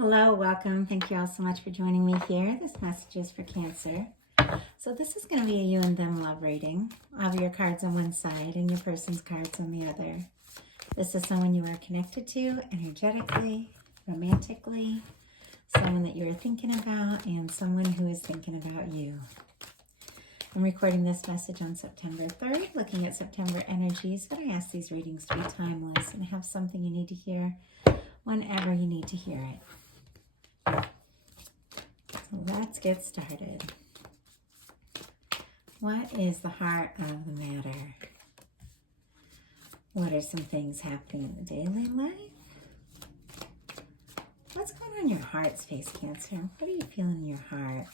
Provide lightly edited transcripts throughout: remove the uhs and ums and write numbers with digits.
Hello, welcome. Thank you all so much for joining me here. This message is for Cancer. So this is going to be a you and them love reading. I'll have your cards on one side and your person's cards on the other. This is someone you are connected to energetically, romantically, someone that you are thinking about, and someone who is thinking about you. I'm recording this message on September 3rd, looking at September energies, but I ask these readings to be timeless and have something you need to hear whenever you need to hear it. So let's get started. What is the heart of the matter? What are some things happening in the daily life? What's going on in your heart space, Cancer? What are you feeling in your heart?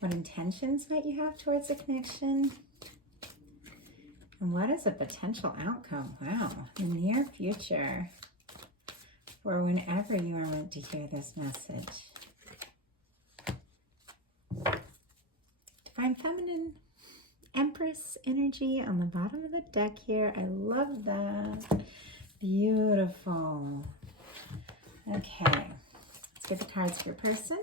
What intentions might you have towards a connection? And what is a potential outcome? Wow, the near future. Or whenever you are meant to hear this message. Divine Feminine, Empress energy on the bottom of the deck here. I love that. Beautiful. Okay, let's get the cards for your person.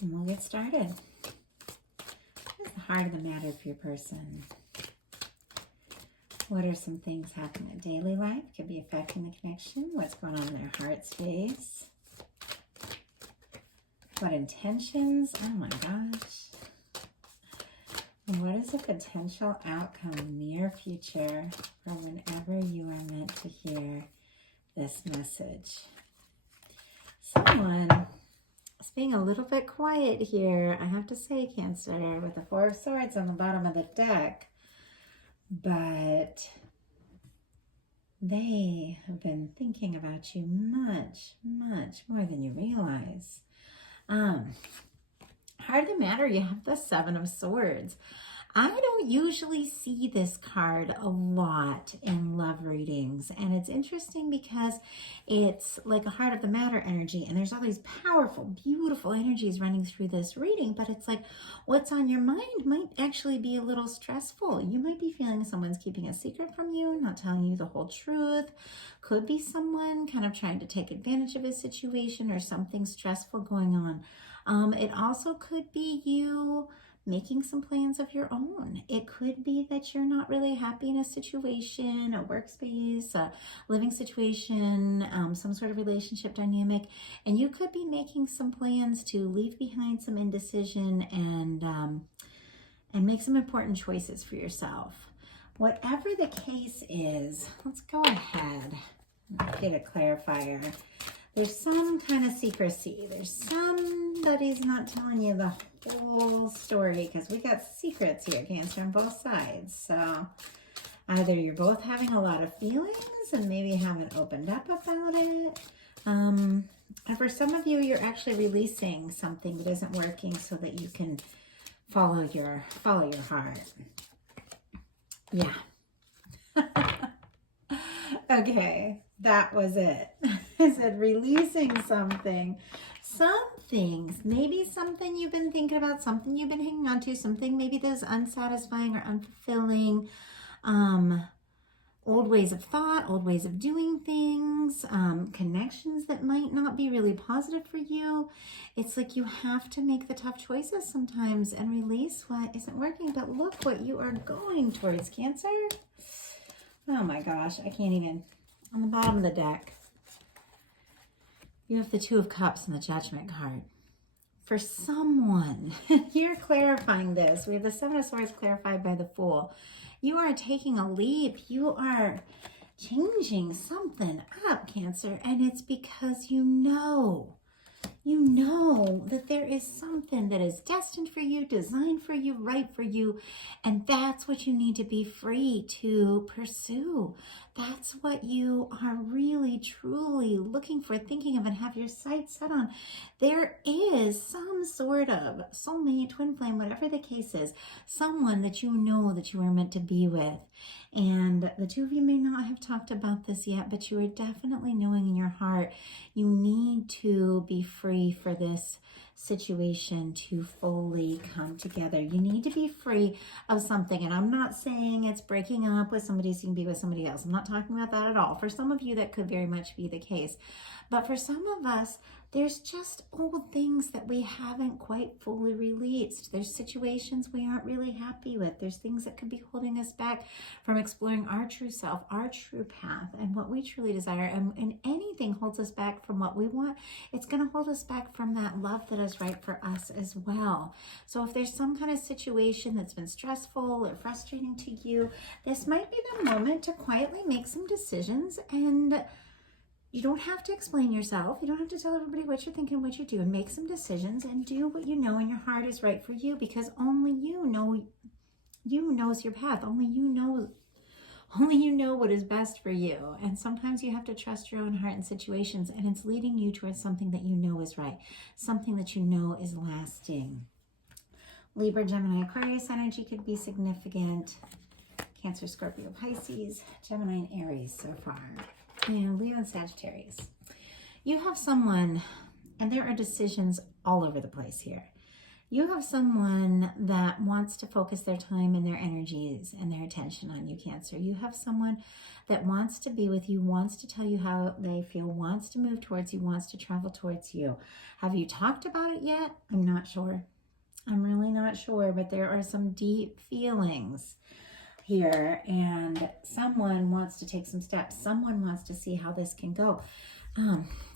And we'll get started. What is the heart of the matter for your person? What are some things happening in daily life? Could be affecting the connection. What's going on in their heart space? What intentions? Oh my gosh. And what is a potential outcome near future for whenever you are meant to hear this message? Someone is being a little bit quiet here, I have to say, Cancer, with the Four of Swords on the bottom of the deck. But they have been thinking about you much, much more than you realize. Heart of the matter, you have the Seven of Swords. I don't usually see this card a lot in love readings, and it's interesting because it's like a heart of the matter energy, and there's all these powerful, beautiful energies running through this reading, but it's like what's on your mind might actually be a little stressful. You might be feeling someone's keeping a secret from you, not telling you the whole truth. Could be someone kind of trying to take advantage of a situation or something stressful going on. It also could be you making some plans of your own. It could be that you're not really happy in a situation, a workspace, a living situation, some sort of relationship dynamic, and you could be making some plans to leave behind some indecision and make some important choices for yourself. Whatever the case is, let's go ahead and get a clarifier. There's some kind of secrecy. There's somebody's not telling you the whole story because we got secrets here, Cancer, on both sides. So either you're both having a lot of feelings and maybe haven't opened up about it. And for some of you, you're actually releasing something that isn't working so that you can follow your heart. Yeah. Okay, that was it. I said releasing something. Some things, maybe something you've been thinking about, something you've been hanging on to, something maybe that's unsatisfying or unfulfilling, old ways of thought, old ways of doing things, connections that might not be really positive for you. It's like you have to make the tough choices sometimes and release what isn't working. But look what you are going towards, Cancer. Oh my gosh, I can't even. On the bottom of the deck, you have the Two of Cups and the Judgment card. For someone, you're clarifying this. We have the Seven of Swords clarified by the Fool. You are taking a leap. You are changing something up, Cancer, and it's because you know that there is something that is destined for you, designed for you, right for you, and that's what you need to be free to pursue. That's what you are really, truly looking for, thinking of, and have your sights set on. There is some sort of soulmate, twin flame, whatever the case is, someone that you know that you are meant to be with. And the two of you may not have talked about this yet, but you are definitely knowing in your heart you need to be free for this situation to fully come together. You need to be free of something. And I'm not saying it's breaking up with somebody so you can be with somebody else. I'm not talking about that at all. For some of you, that could very much be the case. But for some of us, there's just old things that we haven't quite fully released. There's situations we aren't really happy with. There's things that could be holding us back from exploring our true self, our true path, and what we truly desire. And anything holds us back from what we want, it's going to hold us back from that love that is right for us as well. So if there's some kind of situation that's been stressful or frustrating to you, this might be the moment to quietly make some decisions. And you don't have to explain yourself. You don't have to tell everybody what you're thinking, what you're doing. Make some decisions and do what you know in your heart is right for you, because only you knows your path. Only you know what is best for you. And sometimes you have to trust your own heart in situations, and it's leading you towards something that you know is right, something that you know is lasting. Libra, Gemini, Aquarius energy could be significant. Cancer, Scorpio, Pisces, Gemini, and Aries so far. And Leo and Sagittarius. You have someone, and there are decisions all over the place here. You have someone that wants to focus their time and their energies and their attention on you, Cancer. You have someone that wants to be with you, wants to tell you how they feel, wants to move towards you, wants to travel towards you. Have you talked about it yet? I'm not sure. I'm really not sure, but there are some deep feelings here, and someone wants to take some steps. Someone wants to see how this can go.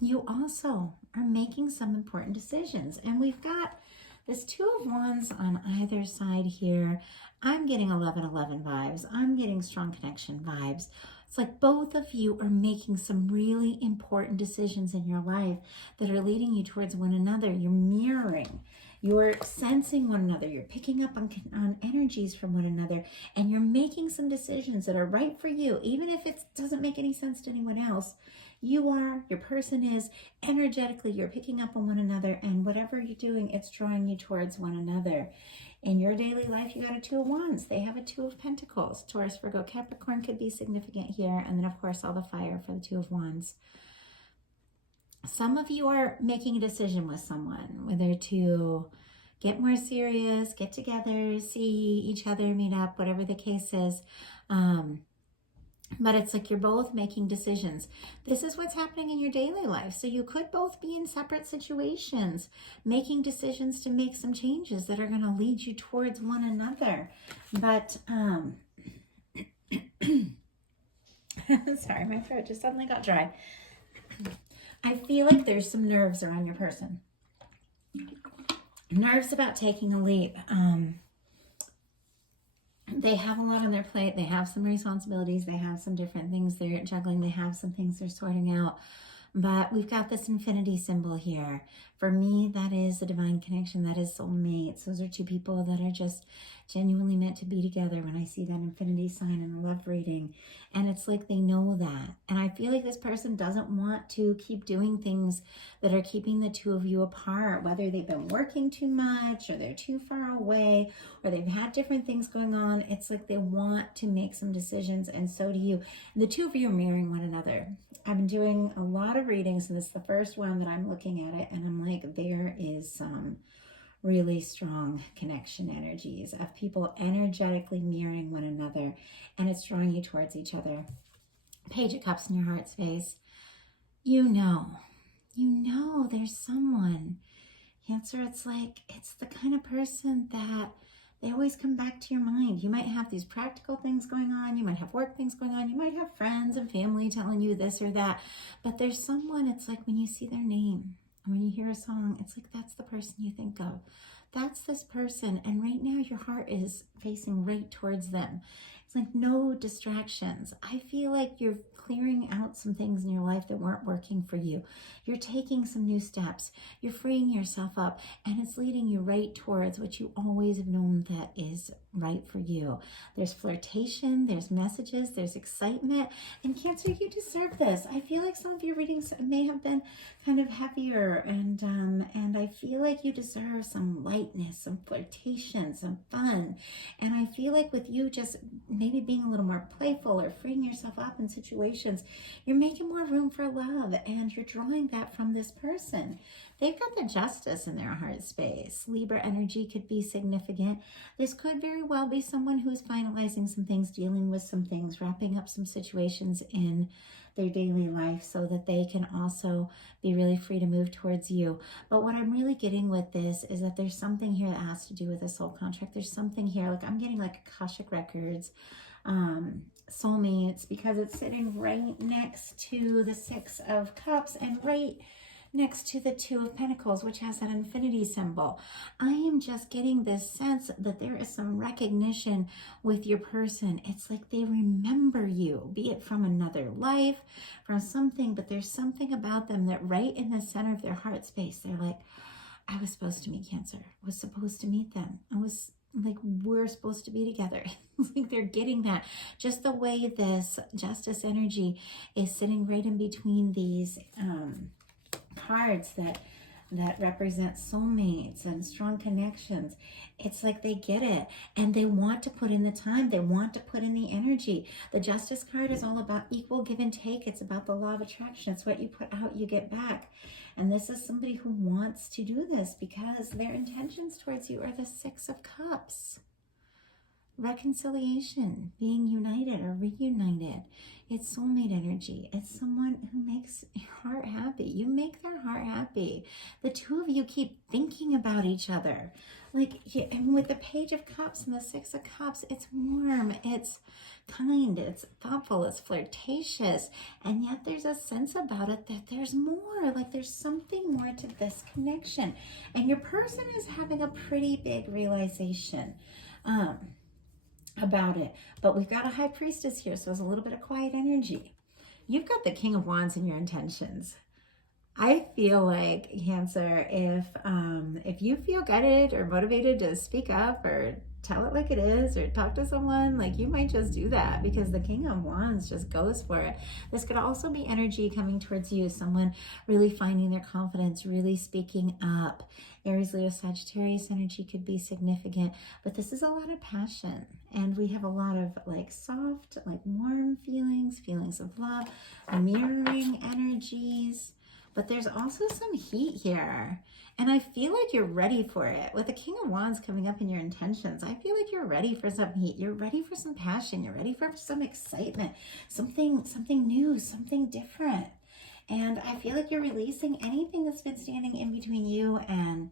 You also are making some important decisions, and we've got this Two of Wands on either side here. I'm getting 11-11 vibes. I'm getting strong connection vibes. It's like both of you are making some really important decisions in your life that are leading you towards one another. You're mirroring. You're sensing one another. You're picking up on energies from one another, and you're making some decisions that are right for you, even if it doesn't make any sense to anyone else. Your person is energetically, you're picking up on one another, and whatever you're doing, it's drawing you towards one another. In your daily life, you got a Two of Wands. They have a Two of Pentacles. Taurus, Virgo, Capricorn could be significant here, and then of course all the fire for the Two of Wands. Some of you are making a decision with someone, whether to get more serious, get together, see each other, meet up, whatever the case is. But it's like you're both making decisions. This is what's happening in your daily life. So you could both be in separate situations, making decisions to make some changes that are going to lead you towards one another. But, sorry, my throat just suddenly got dry. I feel like there's some nerves around your person. Nerves about taking a leap. They have a lot on their plate. They have some responsibilities. They have some different things they're juggling. They have some things they're sorting out. But we've got this infinity symbol here. For me, that is a divine connection. That is soulmates. Those are two people that are just genuinely meant to be together when I see that infinity sign in a love reading. And it's like they know that. And I feel like this person doesn't want to keep doing things that are keeping the two of you apart, whether they've been working too much or they're too far away or they've had different things going on. It's like they want to make some decisions, and so do you. And the two of you are mirroring one another. I've been doing a lot of readings, and this is the first one that I'm looking at it, and I'm like, there is some really strong connection energies of people energetically mirroring one another, and it's drawing you towards each other. Page of Cups in your heart space. You know there's someone. Cancer, it's like, it's the kind of person that they always come back to your mind. You might have these practical things going on. You might have work things going on. You might have friends and family telling you this or that. But there's someone, it's like when you see their name, when you hear a song, it's like that's the person you think of. That's this person. And right now your heart is facing right towards them. It's like no distractions. I feel like you're clearing out some things in your life that weren't working for you. You're taking some new steps. You're freeing yourself up, and it's leading you right towards what you always have known that is right for you. There's flirtation, there's messages, there's excitement, and Cancer, you deserve this. I feel like some of your readings may have been kind of heavier, and I feel like you deserve some lightness, some flirtation, some fun. And I feel like with you just maybe being a little more playful or freeing yourself up in situations, you're making more room for love, and you're drawing that from this person. They've got the Justice in their heart space. Libra energy could be significant. This could very well be someone who's finalizing some things, dealing with some things, wrapping up some situations in their daily life so that they can also be really free to move towards you. But what I'm really getting with this is that there's something here that has to do with a soul contract. There's something here, like I'm getting like Akashic records, soulmates, because it's sitting right next to the Six of Cups and right next to the Two of Pentacles, which has that infinity symbol. I am just getting this sense that there is some recognition with your person. It's like they remember you, be it from another life, from something, but there's something about them that right in the center of their heart space, they're like, I was supposed to meet Cancer. I was supposed to meet them. I was like, we're supposed to be together. It's like they're getting that. Just the way this Justice energy is sitting right in between these cards that represent soulmates and strong connections. It's like they get it, and they want to put in the time. They want to put in the energy. The Justice card is all about equal give and take. It's about the law of attraction. It's what you put out, you get back. And this is somebody who wants to do this because their intentions towards you are the Six of Cups. Reconciliation, being united or reunited. It's soulmate energy. It's someone who makes your heart happy. You make their heart happy. The two of you keep thinking about each other. Like, and with the Page of Cups and the Six of Cups, it's warm, it's kind, it's thoughtful, it's flirtatious, and yet there's a sense about it that there's more, like there's something more to this connection. And your person is having a pretty big realization about it. But we've got a High Priestess here, so there's a little bit of quiet energy. You've got the King of Wands in your intentions. I feel like, Cancer, if you feel guided or motivated to speak up or tell it like it is or talk to someone, like you might just do that because the King of Wands just goes for it. This could also be energy coming towards you, someone really finding their confidence, really speaking up. Aries, Leo, Sagittarius energy could be significant, but this is a lot of passion, and we have a lot of like soft, like warm feelings of love, mirroring energies. But there's also some heat here, and I feel like you're ready for it. With the King of Wands coming up in your intentions, I feel like you're ready for some heat. You're ready for some passion. You're ready for some excitement, something new, something different. And I feel like you're releasing anything that's been standing in between you and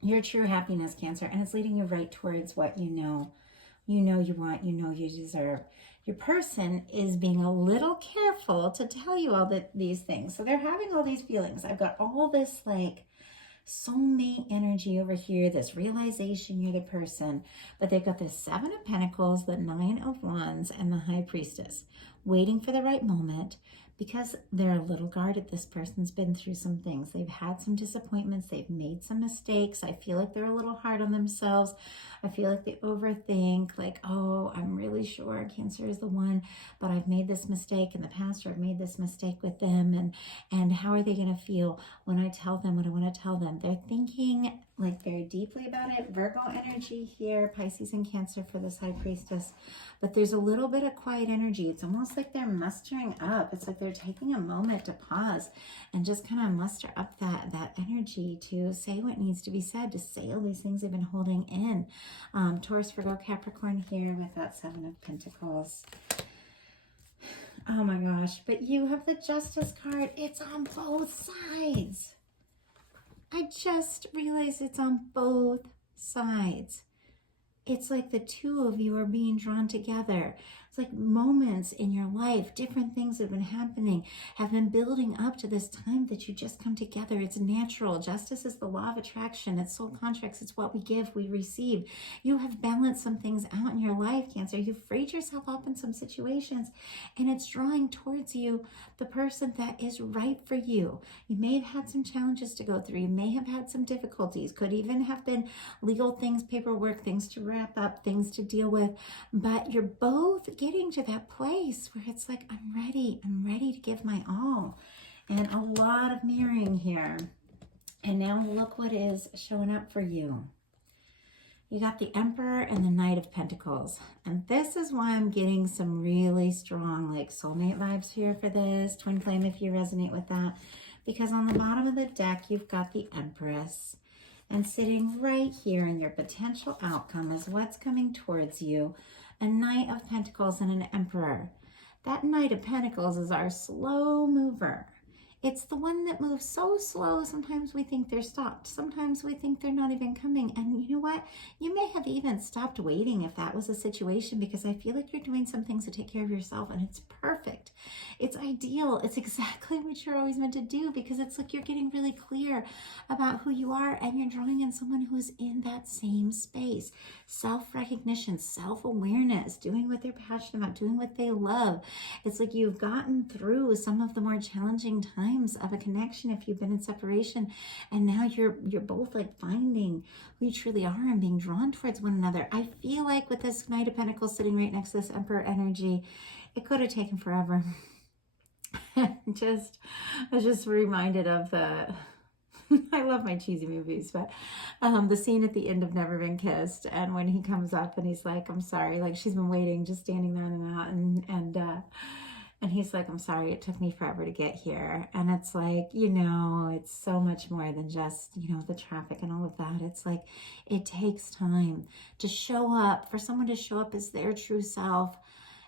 your true happiness, Cancer, and it's leading you right towards what you know you want, you deserve. Your person is being a little careful to tell you all these things. So they're having all these feelings. I've got all this like soulmate energy over here, this realization you're the person, but they've got the Seven of Pentacles, the Nine of Wands, and the High Priestess, waiting for the right moment because they're a little guarded. This person's been through some things. They've had some disappointments. They've made some mistakes. I feel like they're a little hard on themselves. I feel like they overthink, like, oh, I'm really sure Cancer is the one, but I've made this mistake in the past, or I've made this mistake with them, and how are they going to feel when I tell them what I want to tell them? They're thinking like very deeply about it. Virgo energy here, Pisces and Cancer for this High Priestess, but there's a little bit of quiet energy. It's almost like they're mustering up. It's like they're taking a moment to pause and just kind of muster up that energy to say what needs to be said, to say all these things they've been holding in. Taurus, Virgo, Capricorn here with that Seven of Pentacles. Oh my gosh, but you have the Justice card. It's on both sides. I just realized it's on both sides. It's like the two of you are being drawn together. It's like moments in your life, different things have been happening, have been building up to this time that you just come together. It's natural. Justice is the law of attraction. It's soul contracts. It's what we give, we receive. You have balanced some things out in your life, Cancer. You've freed yourself up in some situations, and it's drawing towards you the person that is right for you. You may have had some challenges to go through. You may have had some difficulties. Could even have been legal things, paperwork, things to wrap up, things to deal with. But you're both getting to that place where it's like, I'm ready to give my all. And a lot of mirroring here. And now look what is showing up for you. You got the Emperor and the Knight of Pentacles. And this is why I'm getting some really strong like soulmate vibes here for this. Twin flame if you resonate with that. Because on the bottom of the deck, you've got the Empress. And sitting right here in your potential outcome is what's coming towards you. A Knight of Pentacles and an Emperor. That Knight of Pentacles is our slow mover. It's the one that moves so slow, sometimes we think they're stopped. Sometimes we think they're not even coming. And you know what? You may have even stopped waiting if that was a situation, because I feel like you're doing some things to take care of yourself, and it's perfect. It's ideal. It's exactly what you're always meant to do, because it's like you're getting really clear about who you are, and you're drawing in someone who's in that same space. Self-recognition, self-awareness, doing what they're passionate about, doing what they love. It's like you've gotten through some of the more challenging times of a connection if you've been in separation, and now you're both like finding who you truly are and being drawn towards one another. I feel like with this Knight of Pentacles sitting right next to this Emperor energy, it could have taken forever. I was just reminded of the I love my cheesy movies, but the scene at the end of Never Been Kissed, and when he comes up and he's like, I'm sorry, like she's been waiting, just standing there on the mountain, and he's like, I'm sorry, it took me forever to get here. And it's like, you know, it's so much more than just, you know, the traffic and all of that. It's like, it takes time to show up, for someone to show up as their true self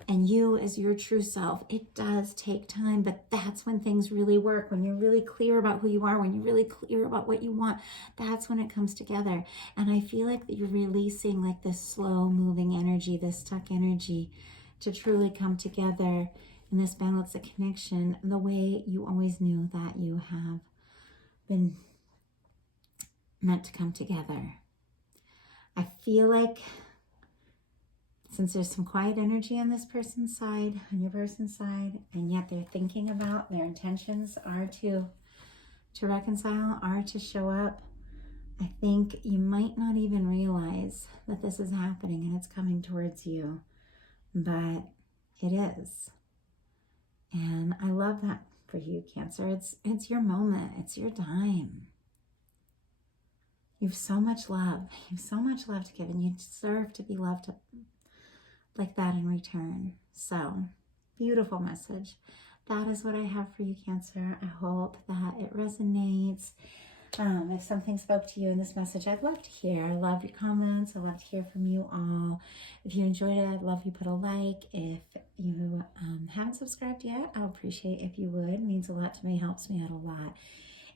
and you as your true self. It does take time, but that's when things really work. When you're really clear about who you are, when you're really clear about what you want, that's when it comes together. And I feel like that you're releasing like this slow moving energy, this stuck energy, to truly come together in this balance of connection the way you always knew that you have been meant to come together. I feel like since there's some quiet energy on this person's side, on your person's side, and yet they're thinking about, their intentions are to reconcile, are to show up, I think you might not even realize that this is happening and it's coming towards you, but it is. And I love that for you, Cancer. It's your moment. It's your time. You have so much love. You have so much love to give, and you deserve to be loved like that in return. So, beautiful message. That is what I have for you, Cancer. I hope that it resonates. If something spoke to you in this message, I'd love to hear. I love your comments. I'd love to hear from you all. If you enjoyed it, I'd love you put a like. If you haven't subscribed yet, I'll appreciate if you would. It means a lot to me, helps me out a lot.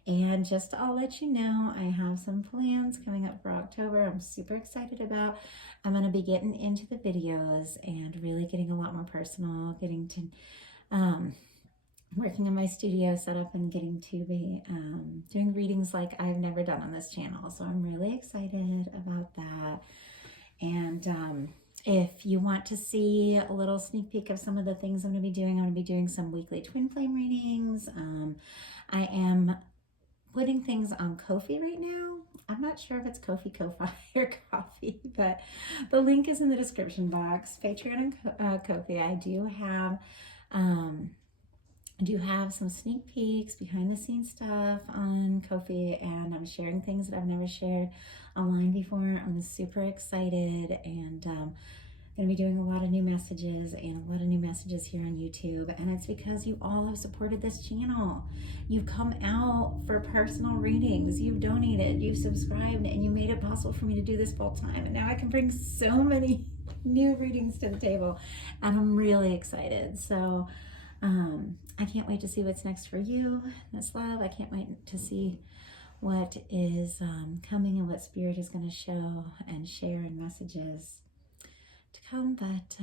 And just I'll let you know, I have some plans coming up for October I'm super excited about. I'm going to be getting into the videos and really getting a lot more personal, getting to working in my studio setup and getting to be doing readings like I've never done on this channel. So I'm really excited about that. And if you want to see a little sneak peek of some of the things I'm going to be doing, I'm going to be doing some weekly twin flame readings. I am putting things on Ko-fi right now. I'm not sure if it's Ko-fi or Coffee, but the link is in the description box. Patreon and Ko-fi. I do have some sneak peeks, behind the scenes stuff on Ko-fi, and I'm sharing things that I've never shared online before. I'm super excited, and going to be doing a lot of new messages and a lot of new messages here on YouTube. And it's because you all have supported this channel. You've come out for personal readings, you've donated, you've subscribed, and you made it possible for me to do this full time. And now I can bring so many new readings to the table, and I'm really excited. So I can't wait to see what's next for you, Miss Love. I can't wait to see what is coming and what Spirit is going to show and share in messages to come. But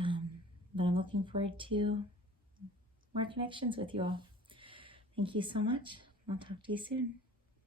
I'm looking forward to more connections with you all. Thank you so much. I'll talk to you soon.